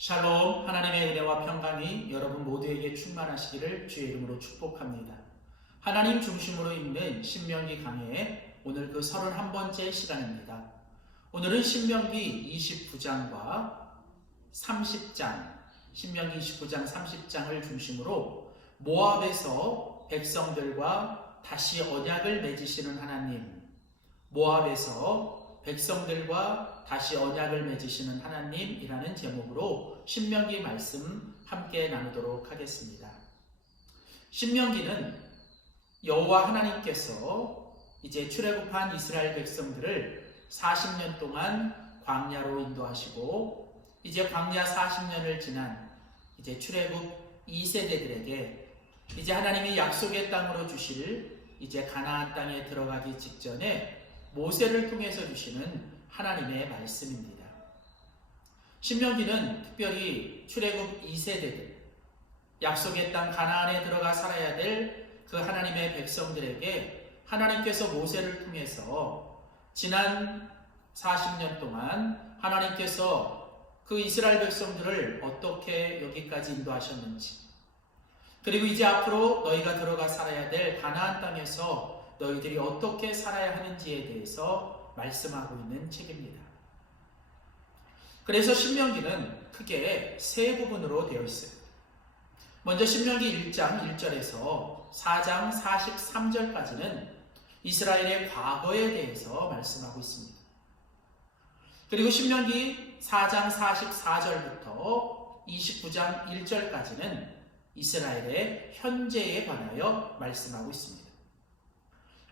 샬롬, 하나님의 은혜와 평강이 여러분 모두에게 충만하시기를 주의 이름으로 축복합니다. 하나님 중심으로 읽는 신명기 강해의 오늘 그 31번째 시간입니다. 오늘은 신명기 29장과 30장, 신명기 29장 30장을 중심으로 모압에서 백성들과 다시 언약을 맺으시는 하나님, 모압에서 백성들과 다시 언약을 맺으시는 하나님이라는 제목으로 신명기 말씀 함께 나누도록 하겠습니다. 신명기는 여호와 하나님께서 이제 출애굽한 이스라엘 백성들을 40년 동안 광야로 인도하시고 이제 광야 40년을 지난 이제 출애굽 2세대들에게 이제 하나님이 약속의 땅으로 주실 이제 가나안 땅에 들어가기 직전에 모세를 통해서 주시는 하나님의 말씀입니다. 신명기는 특별히 출애굽 2세대들, 약속의 땅 가나안에 들어가 살아야 될 그 하나님의 백성들에게 하나님께서 모세를 통해서 지난 40년 동안 하나님께서 그 이스라엘 백성들을 어떻게 여기까지 인도하셨는지, 그리고 이제 앞으로 너희가 들어가 살아야 될 가나안 땅에서 너희들이 어떻게 살아야 하는지에 대해서 말씀하고 있는 책입니다. 그래서 신명기는 크게 세 부분으로 되어 있습니다. 먼저 신명기 1장 1절에서 4장 43절까지는 이스라엘의 과거에 대해서 말씀하고 있습니다. 그리고 신명기 4장 44절부터 29장 1절까지는 이스라엘의 현재에 관하여 말씀하고 있습니다.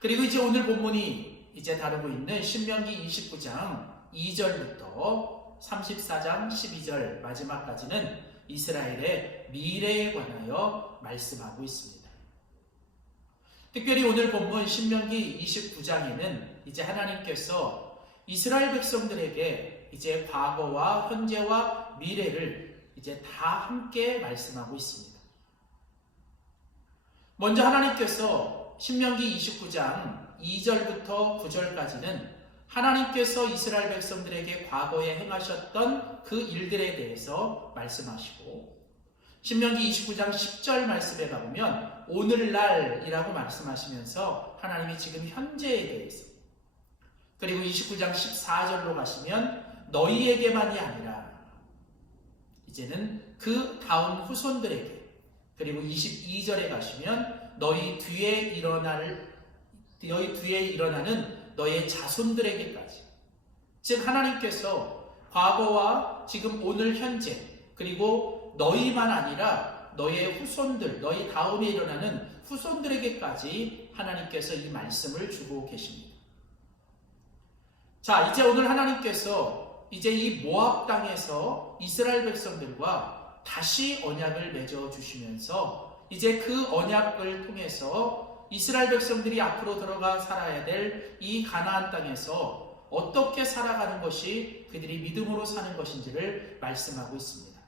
그리고 이제 오늘 본문이 이제 다루고 있는 신명기 29장 2절부터 34장 12절 마지막까지는 이스라엘의 미래에 관하여 말씀하고 있습니다. 특별히 오늘 본문 신명기 29장에는 이제 하나님께서 이스라엘 백성들에게 이제 과거와 현재와 미래를 이제 다 함께 말씀하고 있습니다. 먼저 하나님께서 신명기 29장 2절부터 9절까지는 하나님께서 이스라엘 백성들에게 과거에 행하셨던 그 일들에 대해서 말씀하시고, 신명기 29장 10절 말씀에 가보면 오늘날이라고 말씀하시면서 하나님이 지금 현재에 대해서, 그리고 29장 14절로 가시면 너희에게만이 아니라 이제는 그 다음 후손들에게, 그리고 22절에 가시면 너희 뒤에 일어나는 너의 자손들에게까지, 즉 하나님께서 과거와 지금 오늘 현재, 그리고 너희만 아니라 너의 후손들, 너희 다음에 일어나는 후손들에게까지 하나님께서 이 말씀을 주고 계십니다. 자, 이제 오늘 하나님께서 이제 이 모압 땅에서 이스라엘 백성들과 다시 언약을 맺어 주시면서 이제 그 언약을 통해서 이스라엘 백성들이 앞으로 들어가 살아야 될 이 가나안 땅에서 어떻게 살아가는 것이 그들이 믿음으로 사는 것인지를 말씀하고 있습니다.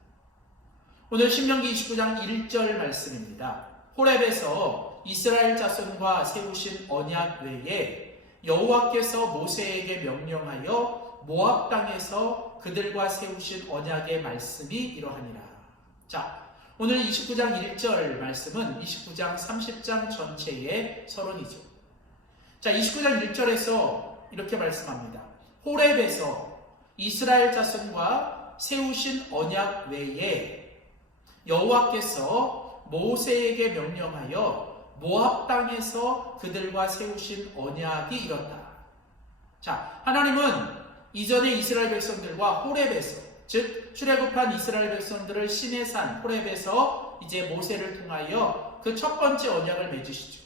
오늘 신명기 29장 1절 말씀입니다. 호렙에서 이스라엘 자손과 세우신 언약 외에 여호와께서 모세에게 명령하여 모압 땅에서 그들과 세우신 언약의 말씀이 이러하니라. 자, 오늘 29장 1절 말씀은 29장 30장 전체의 서론이죠. 자, 29장 1절에서 이렇게 말씀합니다. 호렙에서 이스라엘 자손과 세우신 언약 외에 여호와께서 모세에게 명령하여 모압 땅에서 그들과 세우신 언약이 이렇다. 자, 하나님은 이전에 이스라엘 백성들과 호렙에서, 즉 출애굽한 이스라엘 백성들을 시내산 호렙에서 이제 모세를 통하여 그 첫 번째 언약을 맺으시죠.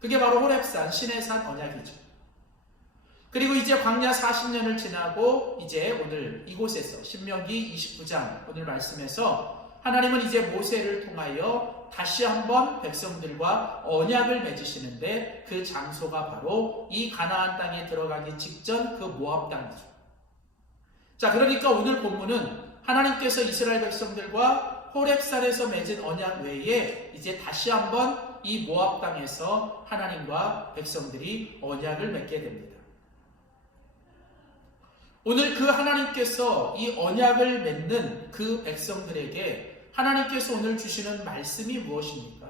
그게 바로 호렙산 시내산 언약이죠. 그리고 이제 광야 40년을 지나고 이제 오늘 이곳에서 신명기 29장 오늘 말씀에서 하나님은 이제 모세를 통하여 다시 한번 백성들과 언약을 맺으시는데 그 장소가 바로 이 가나안 땅에 들어가기 직전 그 모압 땅이죠. 자, 그러니까 오늘 본문은 하나님께서 이스라엘 백성들과 호렙산에서 맺은 언약 외에 이제 다시 한번 이 모압 땅에서 하나님과 백성들이 언약을 맺게 됩니다. 오늘 그 하나님께서 이 언약을 맺는 그 백성들에게 하나님께서 오늘 주시는 말씀이 무엇입니까?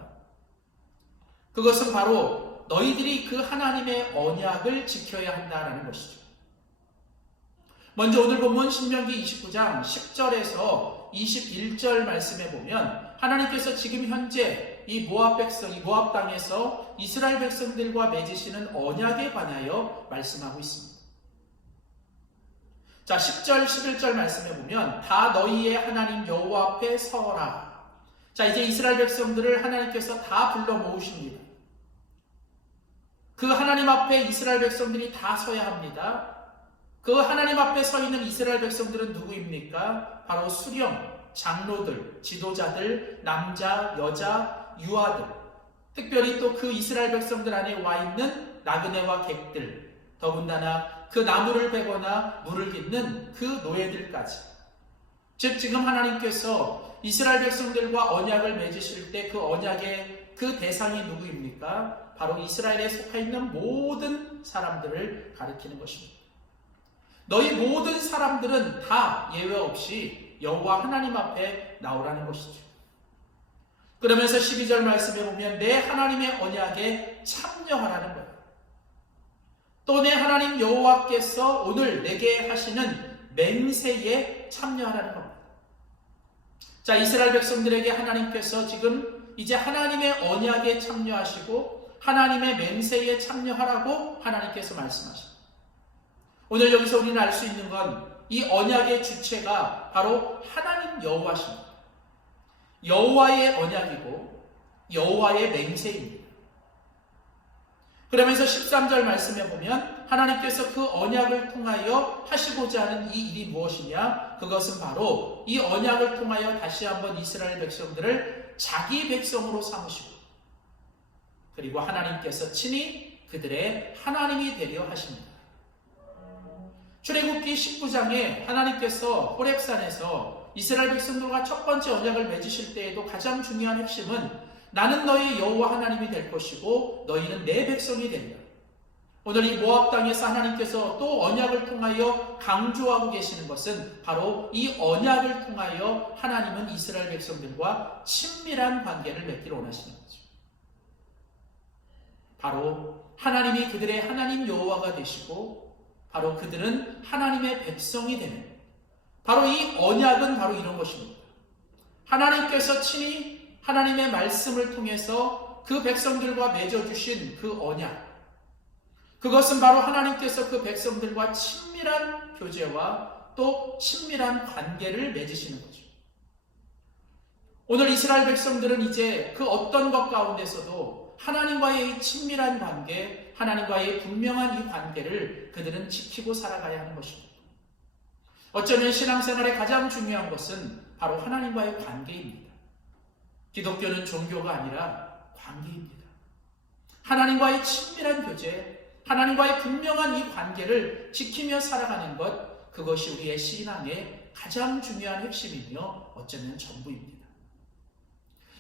그것은 바로 너희들이 그 하나님의 언약을 지켜야 한다라는 것이죠. 먼저 오늘 본문 신명기 29장 10절에서 21절 말씀에 보면 하나님께서 지금 현재 이 모압 백성, 이 모압 땅에서 이스라엘 백성들과 맺으시는 언약에 관하여 말씀하고 있습니다. 자, 10절, 11절 말씀에 보면 다 너희의 하나님 여호와 앞에 서라. 자, 이제 이스라엘 백성들을 하나님께서 다 불러 모으십니다. 그 하나님 앞에 이스라엘 백성들이 다 서야 합니다. 그 하나님 앞에 서 있는 이스라엘 백성들은 누구입니까? 바로 수령, 장로들, 지도자들, 남자, 여자, 유아들, 특별히 또 그 이스라엘 백성들 안에 와 있는 나그네와 객들, 더군다나 그 나무를 베거나 물을 깃는 그 노예들까지. 즉 지금 하나님께서 이스라엘 백성들과 언약을 맺으실 때 그 언약의 그 대상이 누구입니까? 바로 이스라엘에 속해 있는 모든 사람들을 가리키는 것입니다. 너희 모든 사람들은 다 예외 없이 여호와 하나님 앞에 나오라는 것이죠. 그러면서 12절 말씀에 보면 내 하나님의 언약에 참여하라는 거예요. 또 내 하나님 여호와께서 오늘 내게 하시는 맹세에 참여하라는 겁니다. 자, 이스라엘 백성들에게 하나님께서 지금 이제 하나님의 언약에 참여하시고 하나님의 맹세에 참여하라고 하나님께서 말씀하십니다. 오늘 여기서 우리는 알 수 있는 건 이 언약의 주체가 바로 하나님 여호와십니다. 여호와의 언약이고 여호와의 맹세입니다. 그러면서 13절 말씀에 보면 하나님께서 그 언약을 통하여 하시고자 하는 이 일이 무엇이냐? 그것은 바로 이 언약을 통하여 다시 한번 이스라엘 백성들을 자기 백성으로 삼으시고 그리고 하나님께서 친히 그들의 하나님이 되려 하십니다. 출애굽기 19장에 하나님께서 호렙산에서 이스라엘 백성들과 첫 번째 언약을 맺으실 때에도 가장 중요한 핵심은 나는 너희 여호와 하나님이 될 것이고 너희는 내 백성이 된다. 오늘 이 모압 땅에서 하나님께서 또 언약을 통하여 강조하고 계시는 것은 바로 이 언약을 통하여 하나님은 이스라엘 백성들과 친밀한 관계를 맺기를 원하시는 거죠. 바로 하나님이 그들의 하나님 여호와가 되시고 바로 그들은 하나님의 백성이 되는 바로 이 언약은 바로 이런 것입니다. 하나님께서 친히 하나님의 말씀을 통해서 그 백성들과 맺어주신 그 언약, 그것은 바로 하나님께서 그 백성들과 친밀한 교제와 또 친밀한 관계를 맺으시는 거죠. 오늘 이스라엘 백성들은 이제 그 어떤 것 가운데서도 하나님과의 친밀한 관계, 하나님과의 분명한 이 관계를 그들은 지키고 살아가야 하는 것입니다. 어쩌면 신앙생활의 가장 중요한 것은 바로 하나님과의 관계입니다. 기독교는 종교가 아니라 관계입니다. 하나님과의 친밀한 교제, 하나님과의 분명한 이 관계를 지키며 살아가는 것, 그것이 우리의 신앙의 가장 중요한 핵심이며 어쩌면 전부입니다.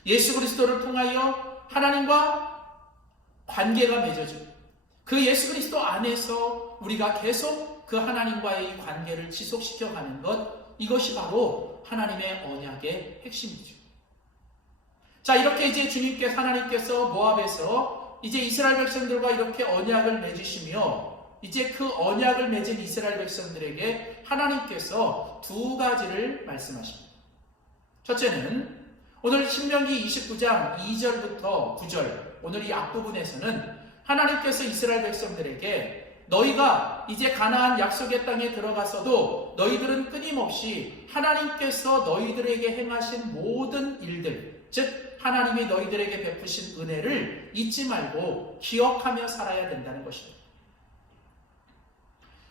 예수 그리스도를 통하여 하나님과 관계가 맺어지고 그 예수 그리스도 안에서 우리가 계속 그 하나님과의 관계를 지속시켜 가는 것, 이것이 바로 하나님의 언약의 핵심이죠. 자, 이렇게 이제 하나님께서 모압에서 이제 이스라엘 백성들과 이렇게 언약을 맺으시며 이제 그 언약을 맺은 이스라엘 백성들에게 하나님께서 두 가지를 말씀하십니다. 첫째는 오늘 신명기 29장 2절부터 9절, 오늘 이 앞부분에서는 하나님께서 이스라엘 백성들에게 너희가 이제 가나안 약속의 땅에 들어가서도 너희들은 끊임없이 하나님께서 너희들에게 행하신 모든 일들, 즉 하나님이 너희들에게 베푸신 은혜를 잊지 말고 기억하며 살아야 된다는 것입니다.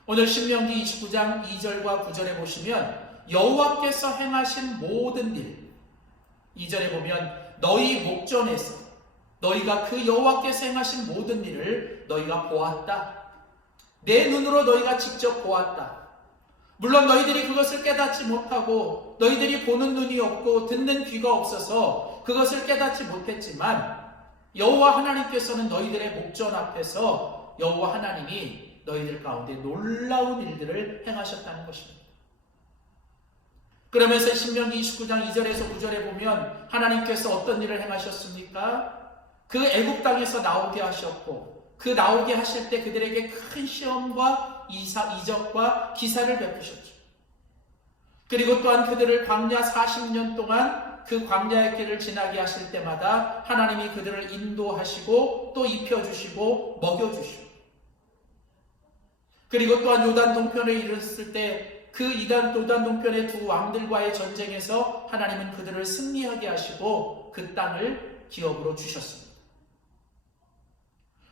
오늘 신명기 29장 2절과 9절에 보시면 여호와께서 행하신 모든 일, 2절에 보면 너희 목전에서 너희가 그 여호와께서 행하신 모든 일을 너희가 보았다. 내 눈으로 너희가 직접 보았다. 물론 너희들이 그것을 깨닫지 못하고 너희들이 보는 눈이 없고 듣는 귀가 없어서 그것을 깨닫지 못했지만 여호와 하나님께서는 너희들의 목전 앞에서 여호와 하나님이 너희들 가운데 놀라운 일들을 행하셨다는 것입니다. 그러면서 신명기 29장 2절에서 9절에 보면 하나님께서 어떤 일을 행하셨습니까? 그 애굽 땅에서 나오게 하셨고 그 나오게 하실 때 그들에게 큰 시험과 이적과 기사를 베푸셨죠. 그리고 또한 그들을 광야 40년 동안 그 광야의 길을 지나게 하실 때마다 하나님이 그들을 인도하시고 또 입혀주시고 먹여주시고, 그리고 또한 요단 동편에 이르렀을 때 그 요단 동편의 두 왕들과의 전쟁에서 하나님은 그들을 승리하게 하시고 그 땅을 기업으로 주셨습니다.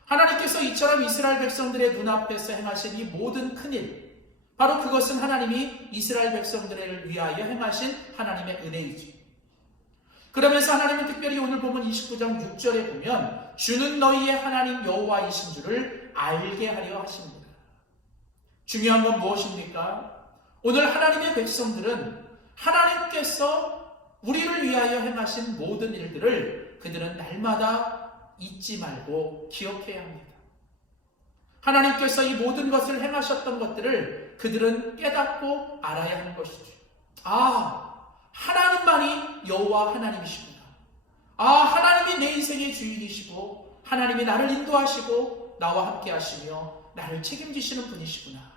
하나님께서 이처럼 이스라엘 백성들의 눈앞에서 행하신 이 모든 큰일, 바로 그것은 하나님이 이스라엘 백성들을 위하여 행하신 하나님의 은혜이죠. 그러면서 하나님은 특별히 오늘 보면 29장 6절에 보면 주는 너희의 하나님 여호와이신 줄을 알게 하려 하십니다. 중요한 건 무엇입니까? 오늘 하나님의 백성들은 하나님께서 우리를 위하여 행하신 모든 일들을 그들은 날마다 잊지 말고 기억해야 합니다. 하나님께서 이 모든 것을 행하셨던 것들을 그들은 깨닫고 알아야 하는 것이죠. 하나님만이 여호와 하나님이시구나. 하나님이 내 인생의 주인이시고 하나님이 나를 인도하시고 나와 함께 하시며 나를 책임지시는 분이시구나.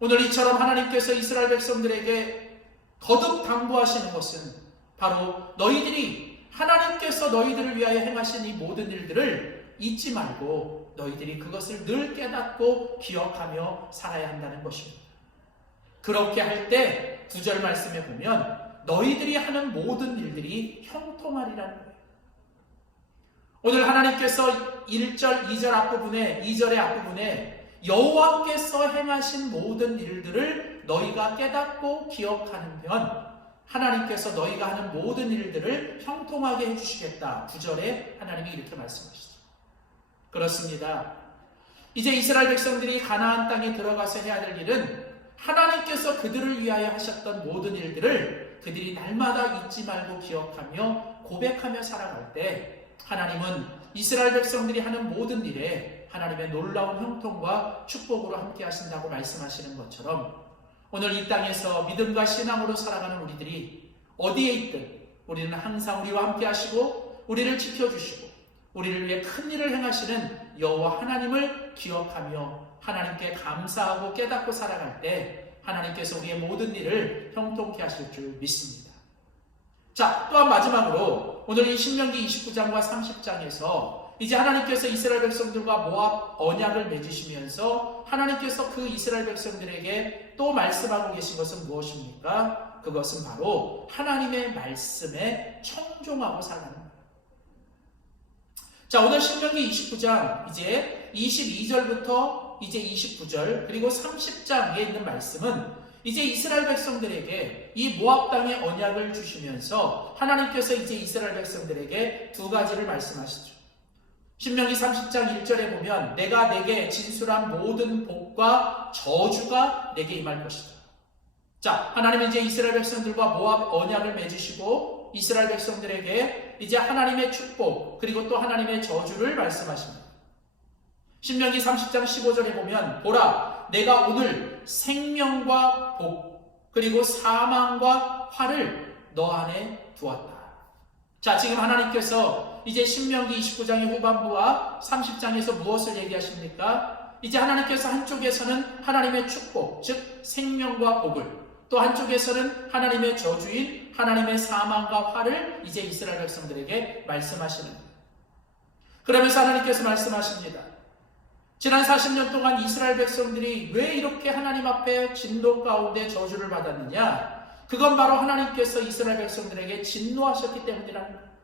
오늘 이처럼 하나님께서 이스라엘 백성들에게 거듭 당부하시는 것은 바로 너희들이 하나님께서 너희들을 위하여 행하신 이 모든 일들을 잊지 말고 너희들이 그것을 늘 깨닫고 기억하며 살아야 한다는 것입니다. 그렇게 할 때 9절 말씀에 보면 너희들이 하는 모든 일들이 형통하리라는 거예요. 오늘 하나님께서 1절, 2절의 앞부분에 여호와께서 행하신 모든 일들을 너희가 깨닫고 기억하면 하나님께서 너희가 하는 모든 일들을 형통하게 해주시겠다. 9절에 하나님이 이렇게 말씀하시죠. 그렇습니다. 이제 이스라엘 백성들이 가나안 땅에 들어가서 해야 될 일은 하나님께서 그들을 위하여 하셨던 모든 일들을 그들이 날마다 잊지 말고 기억하며 고백하며 살아갈 때 하나님은 이스라엘 백성들이 하는 모든 일에 하나님의 놀라운 형통과 축복으로 함께 하신다고 말씀하시는 것처럼 오늘 이 땅에서 믿음과 신앙으로 살아가는 우리들이 어디에 있든 우리는 항상 우리와 함께 하시고 우리를 지켜주시고 우리를 위해 큰 일을 행하시는 여호와 하나님을 기억하며 하나님께 감사하고 깨닫고 살아갈 때 하나님께서 우리의 모든 일을 형통케 하실 줄 믿습니다. 자, 또한 마지막으로 오늘 이 신명기 29장과 30장에서 이제 하나님께서 이스라엘 백성들과 모압 언약을 맺으시면서 하나님께서 그 이스라엘 백성들에게 또 말씀하고 계신 것은 무엇입니까? 그것은 바로 하나님의 말씀에 청종하고 살아가는 거예요. 자, 오늘 신명기 29장 이제 22절부터 이제 29절 그리고 30장에 있는 말씀은 이제 이스라엘 백성들에게 이 모압 땅의 언약을 주시면서 하나님께서 이제 이스라엘 백성들에게 두 가지를 말씀하시죠. 신명기 30장 1절에 보면 내가 내게 진술한 모든 복과 저주가 내게 임할 것이다. 자, 하나님은 이제 이스라엘 백성들과 모압 언약을 맺으시고 이스라엘 백성들에게 이제 하나님의 축복 그리고 또 하나님의 저주를 말씀하십니다. 신명기 30장 15절에 보면 보라 내가 오늘 생명과 복 그리고 사망과 화를 너 안에 두었다. 자, 지금 하나님께서 이제 신명기 29장의 후반부와 30장에서 무엇을 얘기하십니까? 이제 하나님께서 한쪽에서는 하나님의 축복, 즉 생명과 복을, 또 한쪽에서는 하나님의 저주인 하나님의 사망과 화를 이제 이스라엘 백성들에게 말씀하시는 거예요. 그러면서 하나님께서 말씀하십니다. 지난 40년 동안 이스라엘 백성들이 왜 이렇게 하나님 앞에 진노 가운데 저주를 받았느냐? 그건 바로 하나님께서 이스라엘 백성들에게 진노하셨기 때문이라는 거예요.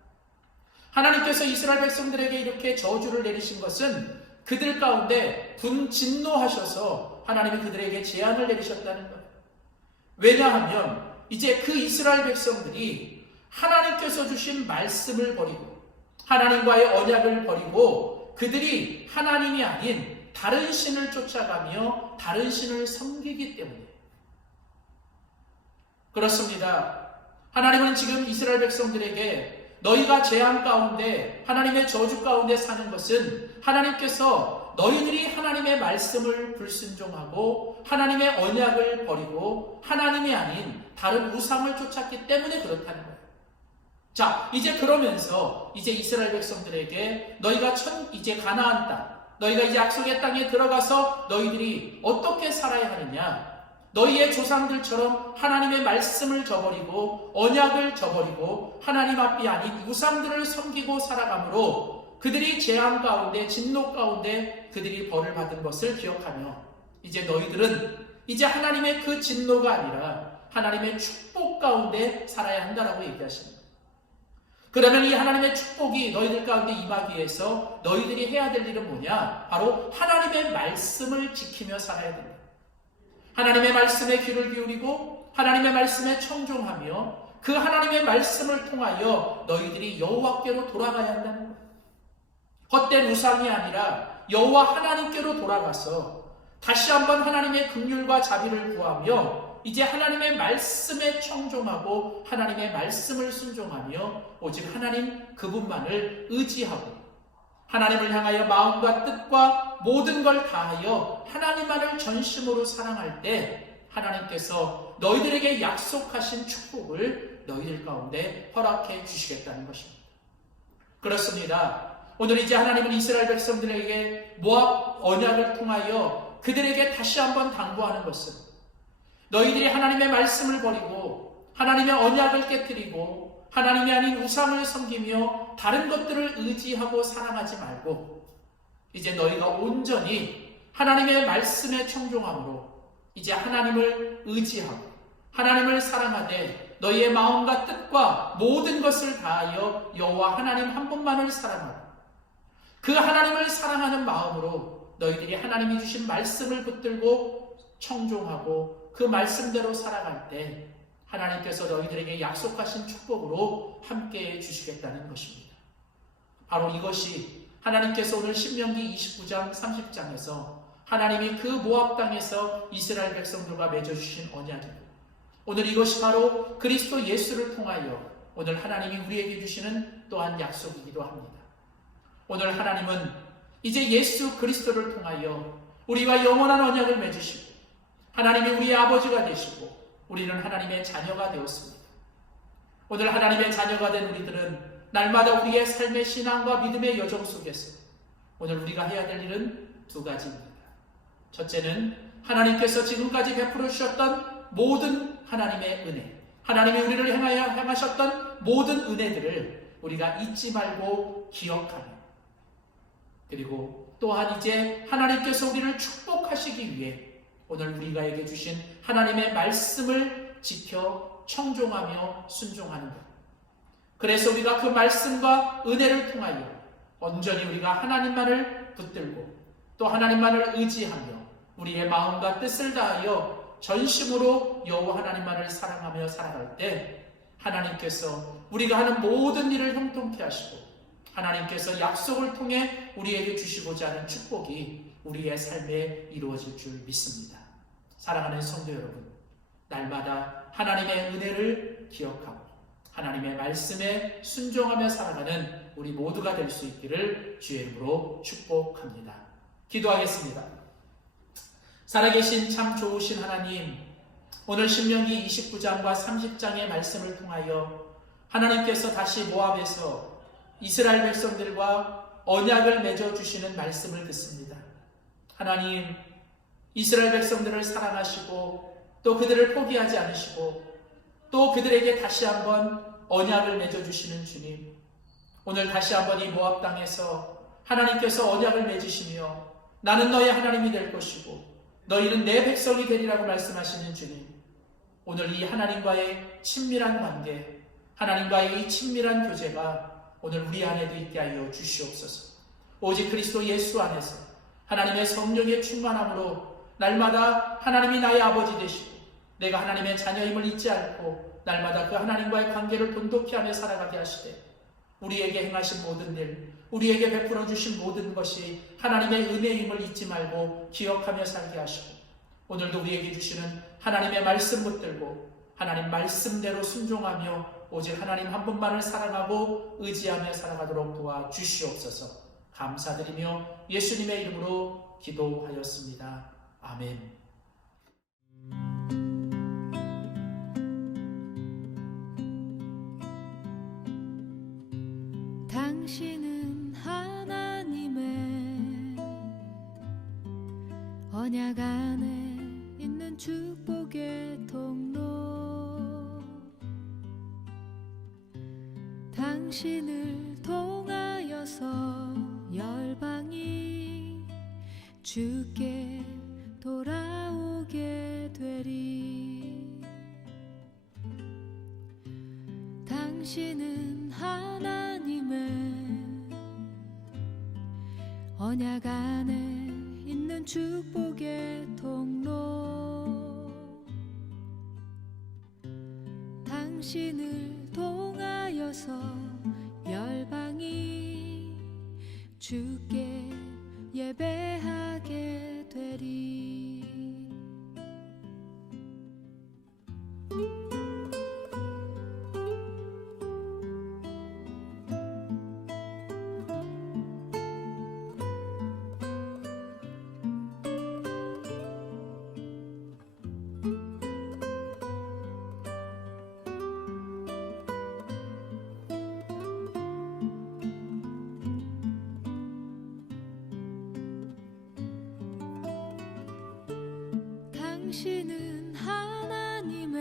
하나님께서 이스라엘 백성들에게 이렇게 저주를 내리신 것은 그들 가운데 분진노하셔서 하나님이 그들에게 재앙을 내리셨다는 거예요. 왜냐하면 이제 그 이스라엘 백성들이 하나님께서 주신 말씀을 버리고 하나님과의 언약을 버리고 그들이 하나님이 아닌 다른 신을 쫓아가며 다른 신을 섬기기 때문에 그렇습니다. 하나님은 지금 이스라엘 백성들에게 너희가 재앙 가운데 하나님의 저주 가운데 사는 것은 하나님께서 너희들이 하나님의 말씀을 불순종하고 하나님의 언약을 버리고 하나님이 아닌 다른 우상을 쫓았기 때문에 그렇다는 거예요. 자, 이제 그러면서 이제 이스라엘 백성들에게 너희가 이제 가나안 땅, 너희가 이제 약속의 땅에 들어가서 너희들이 어떻게 살아야 하느냐? 너희의 조상들처럼 하나님의 말씀을 저버리고 언약을 저버리고 하나님 앞이 아닌 우상들을 섬기고 살아가므로 그들이 재앙 가운데 진노 가운데 그들이 벌을 받은 것을 기억하며 이제 너희들은 이제 하나님의 그 진노가 아니라 하나님의 축복 가운데 살아야 한다라고 얘기하십니다. 그러면 이 하나님의 축복이 너희들 가운데 임하기 위해서 너희들이 해야 될 일은 뭐냐? 바로 하나님의 말씀을 지키며 살아야 된다. 하나님의 말씀에 귀를 기울이고 하나님의 말씀에 청종하며 그 하나님의 말씀을 통하여 너희들이 여호와께로 돌아가야 한다는 거예요. 헛된 우상이 아니라 여호와 하나님께로 돌아가서 다시 한번 하나님의 긍휼과 자비를 구하며 이제 하나님의 말씀에 청종하고 하나님의 말씀을 순종하며 오직 하나님 그분만을 의지하고 하나님을 향하여 마음과 뜻과 모든 걸 다하여 하나님만을 전심으로 사랑할 때 하나님께서 너희들에게 약속하신 축복을 너희들 가운데 허락해 주시겠다는 것입니다. 그렇습니다. 오늘 이제 하나님은 이스라엘 백성들에게 모압 언약을 통하여 그들에게 다시 한번 당부하는 것은 너희들이 하나님의 말씀을 버리고 하나님의 언약을 깨뜨리고 하나님이 아닌 우상을 섬기며 다른 것들을 의지하고 사랑하지 말고 이제 너희가 온전히 하나님의 말씀에 청종함으로 이제 하나님을 의지하고 하나님을 사랑하되 너희의 마음과 뜻과 모든 것을 다하여 여호와 하나님 한 분만을 사랑하고 그 하나님을 사랑하는 마음으로 너희들이 하나님이 주신 말씀을 붙들고 청종하고 그 말씀대로 살아갈 때 하나님께서 너희들에게 약속하신 축복으로 함께해 주시겠다는 것입니다. 바로 이것이 하나님께서 오늘 신명기 29장 30장에서 하나님이 그 모압 땅에서 이스라엘 백성들과 맺어주신 언약이고 오늘 이것이 바로 그리스도 예수를 통하여 오늘 하나님이 우리에게 주시는 또한 약속이기도 합니다. 오늘 하나님은 이제 예수 그리스도를 통하여 우리와 영원한 언약을 맺으시고 하나님이 우리의 아버지가 되시고 우리는 하나님의 자녀가 되었습니다. 오늘 하나님의 자녀가 된 우리들은 날마다 우리의 삶의 신앙과 믿음의 여정 속에서 오늘 우리가 해야 될 일은 두 가지입니다. 첫째는 하나님께서 지금까지 베풀어 주셨던 모든 하나님의 은혜, 하나님이 우리를 행하셨던 모든 은혜들을 우리가 잊지 말고 기억하며 그리고 또한 이제 하나님께서 우리를 축복하시기 위해 오늘 우리가에게 주신 하나님의 말씀을 지켜 청종하며 순종하는 것. 그래서 우리가 그 말씀과 은혜를 통하여 온전히 우리가 하나님만을 붙들고 또 하나님만을 의지하며 우리의 마음과 뜻을 다하여 전심으로 여호와 하나님만을 사랑하며 살아갈 때 하나님께서 우리가 하는 모든 일을 형통케 하시고 하나님께서 약속을 통해 우리에게 주시고자 하는 축복이 우리의 삶에 이루어질 줄 믿습니다. 사랑하는 성도 여러분, 날마다 하나님의 은혜를 기억하고 하나님의 말씀에 순종하며 살아가는 우리 모두가 될 수 있기를 주의 이름으로 축복합니다. 기도하겠습니다. 살아계신 참 좋으신 하나님, 오늘 신명기 29장과 30장의 말씀을 통하여 하나님께서 다시 모압에서 이스라엘 백성들과 언약을 맺어주시는 말씀을 듣습니다. 하나님, 이스라엘 백성들을 사랑하시고 또 그들을 포기하지 않으시고 또 그들에게 다시 한번 언약을 맺어주시는 주님, 오늘 다시 한번 이 모압 땅에서 하나님께서 언약을 맺으시며 나는 너의 하나님이 될 것이고 너희는 내 백성이 되리라고 말씀하시는 주님, 오늘 이 하나님과의 친밀한 관계, 하나님과의 이 친밀한 교제가 오늘 우리 안에도 있게 하여 주시옵소서. 오직 그리스도 예수 안에서 하나님의 성령의 충만함으로 날마다 하나님이 나의 아버지 되시고 내가 하나님의 자녀임을 잊지 않고 날마다 그 하나님과의 관계를 돈독히 하며 살아가게 하시되 우리에게 행하신 모든 일, 우리에게 베풀어 주신 모든 것이 하나님의 은혜임을 잊지 말고 기억하며 살게 하시고 오늘도 우리에게 주시는 하나님의 말씀 붙들고 하나님 말씀대로 순종하며 오직 하나님 한 분만을 사랑하고 의지하며 살아가도록 도와주시옵소서. 감사드리며 예수님의 이름으로 기도하였습니다. 아멘. 당신은 하나님의 언약 안에 있는 축복의 통로, 당신을 통하여서 열방이 주께 돌아오게 되리. 당신은 하나님의 언약 안에 있는 축복의 통로, 당신을 통하여서 열방이 주께 예배하게 되리. 당신은 하나님의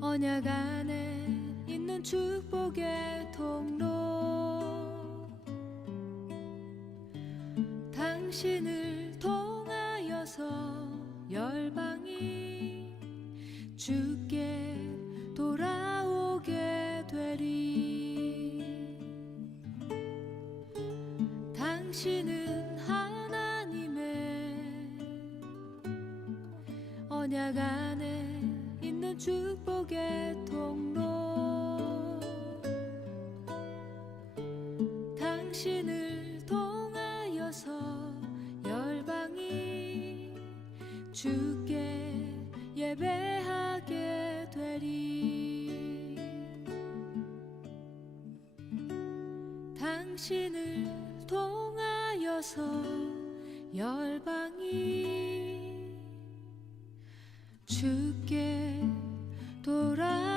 언약 안에 있는 축복의 통로, 당신을 통하여서 열방이 주께 돌아오게 되리. 당신은 언약 안에 있는 축복의 통로, 당신을 통하여서 열방이 주께 예배하게 되리. 당신을 통하여서 열방이 주께 돌아